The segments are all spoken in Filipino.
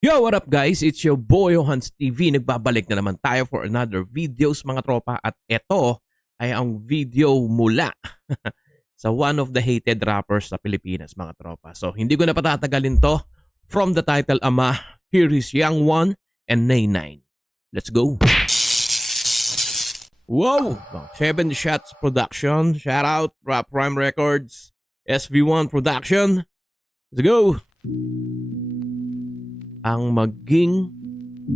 Yo, what up guys? It's your boy Hans TV. Nagbabalik na naman tayo for another videos mga tropa. At ito ay ang video mula sa one of the hated rappers sa Pilipinas mga tropa. So hindi ko na patatagalin to. From the title Ama, here is Young One and Nay9. Let's go! Wow! 7 Shots Production. Shout out Rap Prime Records. SV1 Production. Let's go! Ang maging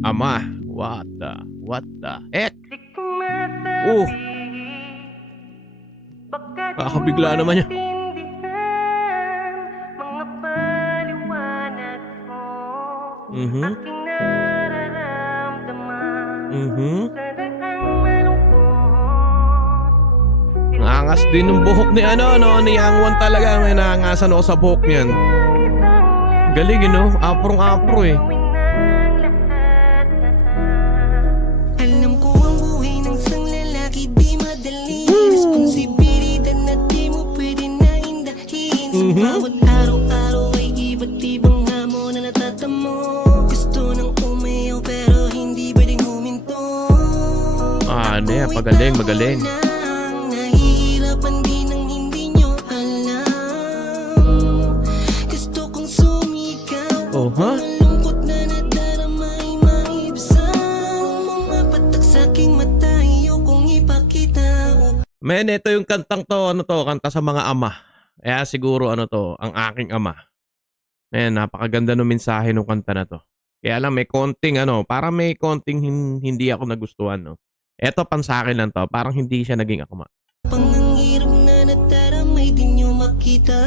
ama. What the heck? Oh. Kakabigla naman niya. Nangangas din ng buhok ni ni Young One talaga. May nangangasan ako sa buhok niyan. Galing aprong-apro eh. Alam ko ang buhay ng isang lalaki di madali. Responsibilidad na di mo pwede na indahin. Sa bawat araw-araw ay iba't ibang hamon na natatamo. Gusto nang umayaw pero hindi pwedeng huminto. Magaling. Nahihirapan din ang hindi nyo alam. Gusto kong sumigaw. Malungkot na nadarama ay maibsan. Mga patak sa aking mata ayokong ipakita. Men, ito yung kantang to, kanta sa mga ama. Kaya siguro ang aking ama. Men, napakaganda ng mensahe ng kanta na to. Kaya lang may konting parang may konting hindi ako nagustuhan, no. Ito pansakin lang to, parang hindi siya naging akma. Panganghirap na nadaramay di nyo makita.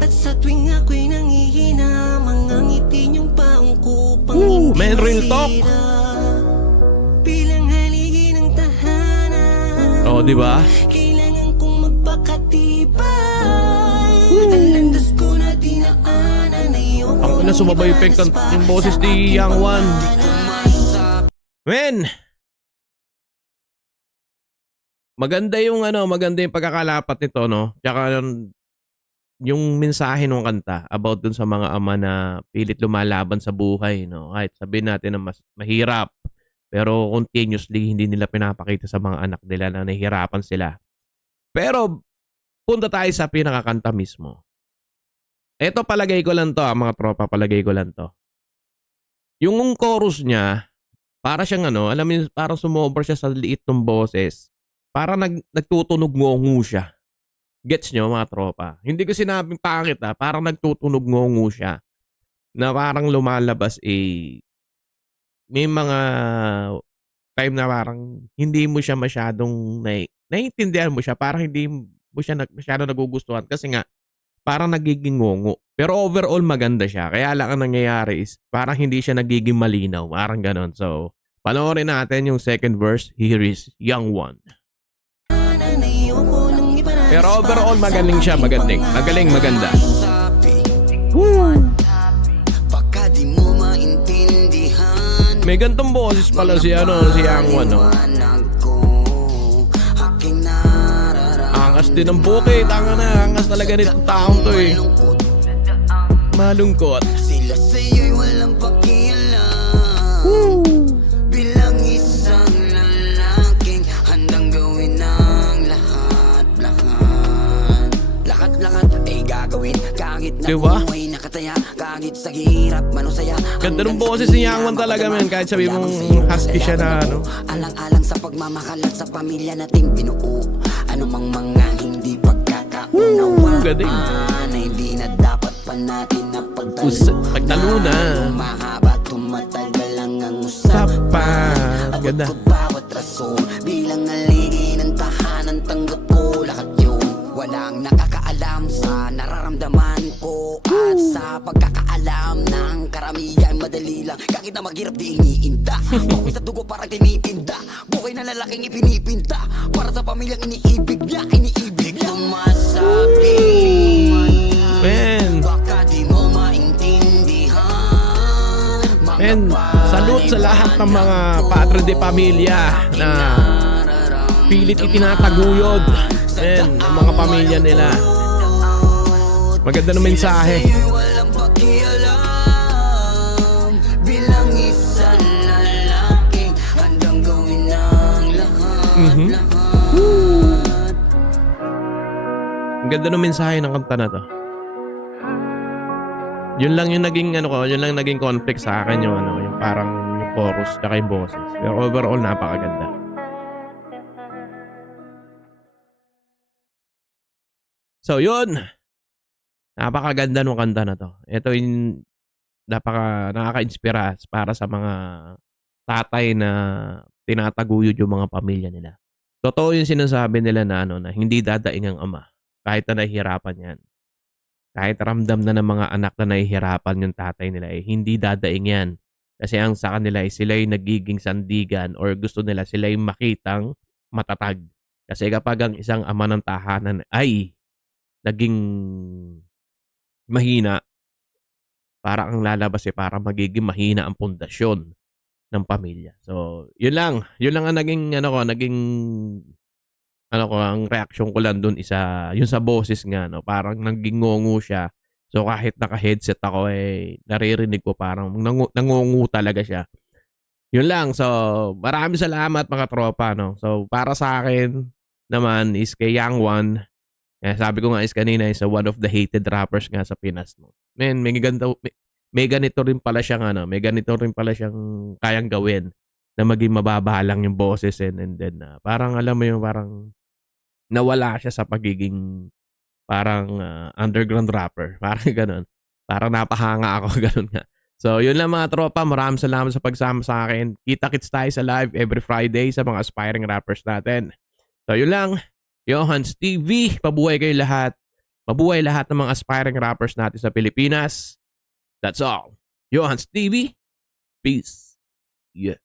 At sa tuwing ako'y nangihina, mga ngiti nyong paungkupang hindi man, real talk. masira. Bilang haligi ng tahanan, Oo, di ba? kailangan kong magpakatibay. Ang landas ko na dinaanan, ayoko Ang ina, sumabay pa yung boses ni Young One. Men! Maganda yung pagkakalapat nito, no? Tsaka yung mensahe ng kanta about dun sa mga ama na pilit lumalaban sa buhay, no? Kahit sabihin natin na mas mahirap, pero continuously hindi nila pinapakita sa mga anak nila na nahihirapan sila. Pero punta tayo sa pinakakanta mismo. Ito palagay ko lang to, mga tropa, palagay ko lang to. Yung chorus niya, para siyang alam mo, parang sumobra siya sa liit ng boses. Para nagtutunog ngongo siya. Gets nyo mga tropa? Hindi ko sinabing pangit parang nagtutunog ngongo siya. Na parang lumalabas may mga time na parang hindi mo siya masyadong naiintindihan mo siya. Parang hindi mo siya masyadong nagugustuhan kasi nga parang nagiging ngongo. Pero overall maganda siya. Kaya lang ang nangyayari is parang hindi siya nagiging malinaw. Parang ganon. So, panoorin natin yung second verse. Here is Young One. Pero overall magaling siya, maganda. Woo! May gantong boses pala si Young One, no? Angas din ng bukid, angas talaga nitong taong to eh. Malungkot. Sila sa'yo'y walang pakialam. Woo! Bilang isang lalaking handang gawin ang lahat ay gagawin kahit na diba? buhay nakataya, kahit sa hirap manusaya. Ganda ng boses ni Young One talaga, man. Kahit sabi mong husky siya na Alang-alang sa pagmamahal at sa pamilya natin binuo. Anumang mga hindi pagkakaunawaan ay di na dapat pa natin na pagtalunan. Mahaba tumatagal lang ang usapan. Ganda. Abot ko bawat rason bilang aligi ng tahanan, tanggap ko lahat yun. Walang nakakaalam sa nararamdaman ko at sa pagkakaalam ng karamihan madali lang. Kahit na maghirap di iniinda. Bawi sa dugo parang tinitinda. Buhay na lalaking ipinipinta para sa pamilyang iniibig niya. Tumasabi Men, baka di mo maintindihan. men, salute sa lahat ng mga padre de pamilya na pilit itinataguyod ang mga pamilya nila. Maganda ng mensahe. Ang ganda ng mensahe ng kanta na 'to. Yun lang yung naging ano ko, yun lang naging conflict sa akin yung ano, yung parang yung chorus tsaka yung boses. Pero overall napakaganda. So yun, napakaganda nung kanta na 'to. Ito yung nakaka-inspira para sa mga tatay na tinataguyod yung mga pamilya nila. Totoo yung sinasabi nila na ano, na hindi dadaing ang ama kahit na nahihirapan 'yan. Kahit ramdam na ng mga anak na nahihirapan yung tatay nila, eh, hindi dadaing 'yan. Kasi ang sa kanila ay sila'y nagiging sandigan or gusto nila sila'y makitang matatag. Kasi kapag ang isang ama ng tahanan ay naging mahina, parang ang lalabas, eh, parang magiging mahina ang pundasyon ng pamilya. So, yun lang ang naging ano ko, naging ano ko, ang reaksyon ko lang dun yung sa boses nga 'no, parang naging ngongo siya. So, kahit naka-headset ako, eh, naririnig ko parang nangungu talaga siya. Yun lang. So, maraming salamat mga tropa 'no. So, para sa akin naman is kay Yang One, sabi ko nga is kanina is one of the hated rappers nga sa Pinas 'no. Men, may ganito rin pala siyang ano, may ganito rin pala siyang kayang gawin na maging mababa lang yung boses and then, parang alam mo yung parang nawala siya sa pagiging parang, underground rapper, parang gano'n. Parang napahanga ako, gano'n nga. So, yun lang mga tropa, maraming salamat sa pagsama sa akin. Kita-kits tayo sa live every Friday sa mga aspiring rappers natin. So, yun lang. Johans TV, pabuhay kayo lahat. Mabuhay lahat ng mga aspiring rappers natin sa Pilipinas. That's all. Johans TV, peace. Yeah.